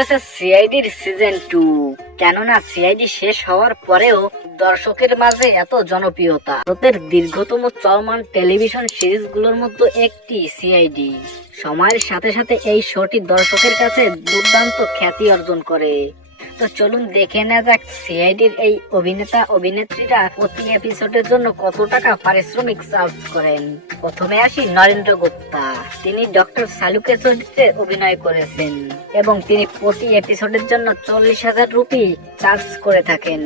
চলেছে সিআইডির সিজন 2। কেননা সিআইডি শেষ হওয়ার পরেও দর্শকের মাঝে এত জনপ্রিয়তা। ভারতের দীর্ঘতম চলমান টেলিভিশন সিরিজগুলোর মধ্যে একটি সিআইডি। সময়ের সাথে সাথে এই শোটি দর্শকের কাছে দুর্দান্ত খ্যাতি অর্জন করে। তো চলুন দেখে নেওয়া যাক সিআইডির এই অভিনেতা অভিনেত্রীরা প্রতি এপিসোডের জন্য কত টাকা পারিশ্রমিক চার্জ করেন। প্রথমে আসি নরেন্দ্র গুপ্তা। তিনি ডক্টর সালুকের চরিত্রে অভিনয় করেছেন এবং তিনি প্রতি এপিসোডের জন্য 40,000 রুপি চার্জ করে থাকেন।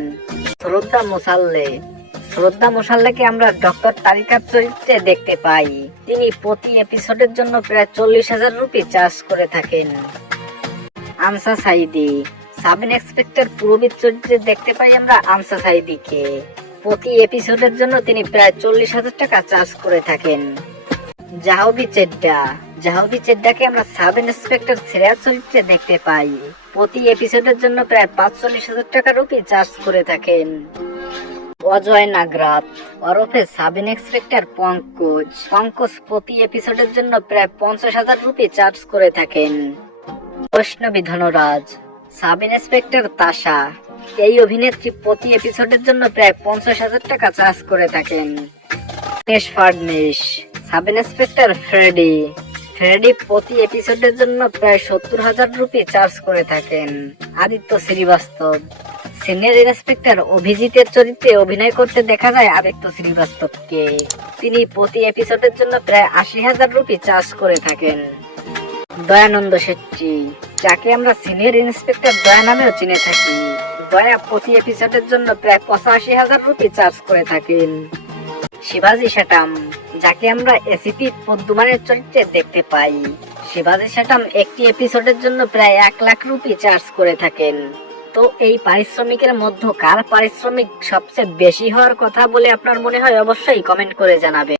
শ্রদ্ধা মোসাল্লেকে আমরা ডক্টর তারিকার চরিত্রে দেখতে পাই। তিনি প্রতি এপিসোডের জন্য প্রায় 40,000 রুপি চার্জ করে থাকেন। আমসা সাইদি, সাব ইন্সপেক্টর পূরবীর চরিত্রে দেখতে পাই আমরা আমসা সাইদিকে। প্রতি এপিসোডের জন্য তিনি প্রায় 40,000 টাকা চার্জ করে থাকেন। জাহবি চেড্ডাকে আমরা সাব ইন্সপেক্টর শ্রেয়া চরিত্রে দেখতে পাই। প্রতি এপিসোডের জন্য প্রায় 45,000 টাকা রুপি চার্জ করে থাকেন। অজয় নাগরাথ ওরফে সাব ইন্সপেক্টর পঙ্কজ প্রতি এপিসোডের জন্য প্রায় 50,000 রুপি চার্জ করে থাকেন। বৈষ্ণবী ধনরাজ, সাব ইন্সপেক্টর তাশা, এই অভিনেত্রী প্রতি এপিসোডের জন্য প্রায় 50,000 টাকা চার্জ করে থাকেন। ফাডনেশ, সাব ইন্সপেক্টর ফ্রেডি প্রতি এপিসোডের জন্য প্রায় 70,000 রুপি চার্জ করে থাকেন। আদিত্য শ্রীবাস্তব, সিনিয়র ইন্সপেক্টর অভিজিতের চরিত্রে অভিনয় করতে দেখা যায় আদিত্য শ্রীবাস্তবকে। তিনি প্রতি এপিসোডের জন্য প্রায় 80,000 রুপি চার্জ করে থাকেন। দয়ানন্দ শেট্টি, যাকে আমরা সিনিয়র ইন্সপেক্টর দয়া নামেও চিনে থাকি। দয়া প্রতি এপিসোডের জন্য প্রায় 85,000 রুপি চার্জ করে থাকেন। শিবাজি শ্যাটাম, যাকে আমরা এসিপি পদ্মমানের চরিত্রে দেখতে পাই। শিবাজি শ্যাটাম একটি এপিসোডের জন্য প্রায় 1 লাখ রুপি চার্জ করে থাকেন। তো এই পারিশ্রমিকের মধ্যে কার পারিশ্রমিক সবচেয়ে বেশি হওয়ার কথা বলে আপনার মনে হয় অবশ্যই কমেন্ট করে জানাবেন।